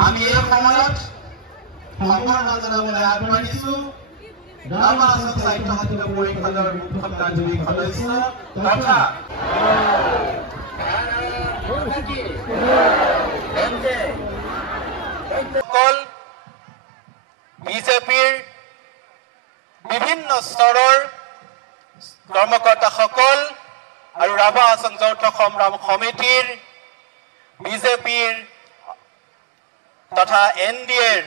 আমি এই সময়ত সম্বৰ্ধনা জনাবলৈ আগবাঢ়িছো ৰাভা হাছং সাহিত্য সন্মিলন পৰিষদৰ মুখ্য কাৰ্যবাহী সদস্য তথা বিজেপিৰ বিভিন্ন স্তৰৰ কৰ্মকৰ্তাসকল আৰু ৰাভা হাছং যৌথ সংগ্ৰাম সমিতিৰ বিজেপিৰ তথা NDAৰ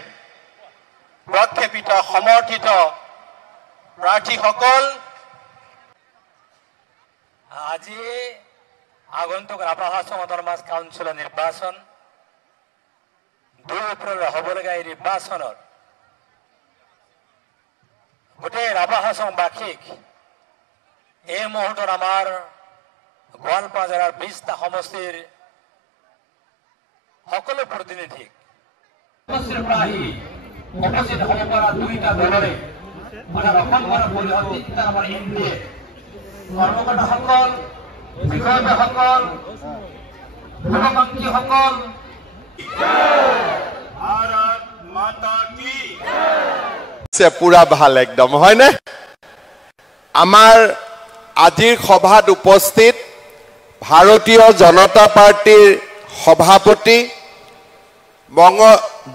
প্ৰক্ষেপিত সমৰ্থিত প্ৰাৰ্থীসকল আজি আগন্তুক ৰাভা হাছং অট'নমাছ কাউন্সিলৰ নিৰ্বাচন 2 এপ্ৰিলত হ'বলগীয়া এই নিৰ্বাচনত গোটেই ৰাভা হাছংবাসীক এই মুহূৰ্তত আমাৰ গোৱালপাৰা জিলাৰ 20টা সমষ্টিৰ সকলো প্ৰতিনিধিক উপস্থিত হ'ব পৰা 2টা দলৰে অসমখনৰ পৰিষদ 3টা আমাৰ NDA কৰ্মকৰ্তাসকল বিষয়ববীয়াসকল শুভাকাংক্ষীসকল ভাৰত মাতা কি পুৰা ভাল একদম হয়নে আমাৰ আজিৰ সভাত উপস্থিত ভাৰতীয় জনতা পাৰ্টিৰ সভাপতি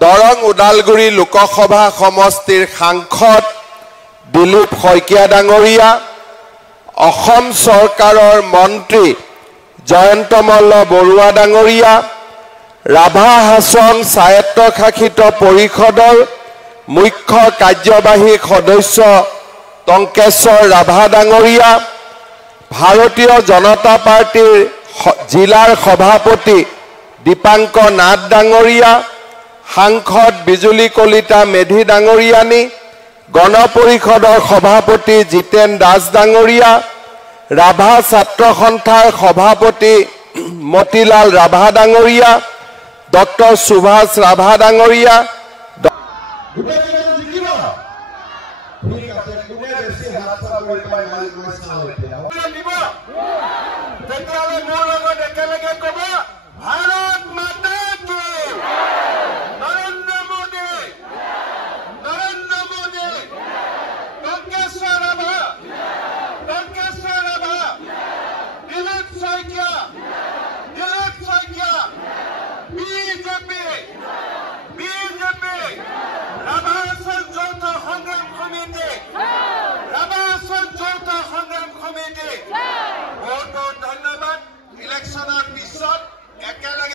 দৰং ওদালগুৰি লোকসভা সমষ্টিৰ সাংসদ দিলীপ শইকীয়া ডাঙৰীয়া অসম চৰকাৰৰ মন্ত্ৰী জয়ন্ত মল্ল বৰুৱা ডাঙৰীয়া ৰাভা হাছং স্বায়ত্তশাসিত পৰিষদৰ মুখ্য কাৰ্যবাহী সদস্য টংকেশ্বৰ ৰাভা ডাঙৰীয়া ভাৰতীয় জনতা পাৰ্টিৰ জিলাৰ সভাপতি দীপাংকৰ নাথ ডাঙৰীয়া সাংসদ বিজুলী কলিতা মেধি ডাঙৰীয়ানী গণ পৰিষদৰ সভাপতি জিতেন দাস ডাঙৰীয়া ৰাভা ছাত্ৰ সন্থাৰ সভাপতি মতিলাল ৰাভা ডাঙৰীয়া ডক্টৰ সুভাষ ৰাভা ডাঙৰীয়া ভাৰত মাতা কি নৰেন্দ্ৰ মোদী টংকেশ্বৰ ৰাভা দিলীপ শইকীয়া বিজেপি ৰাভা হাছং যৌথ সংগ্ৰাম সমিতি বহুত বহুত ধন্যবাদ ইলেকশ্যনৰ পিছত একেলগে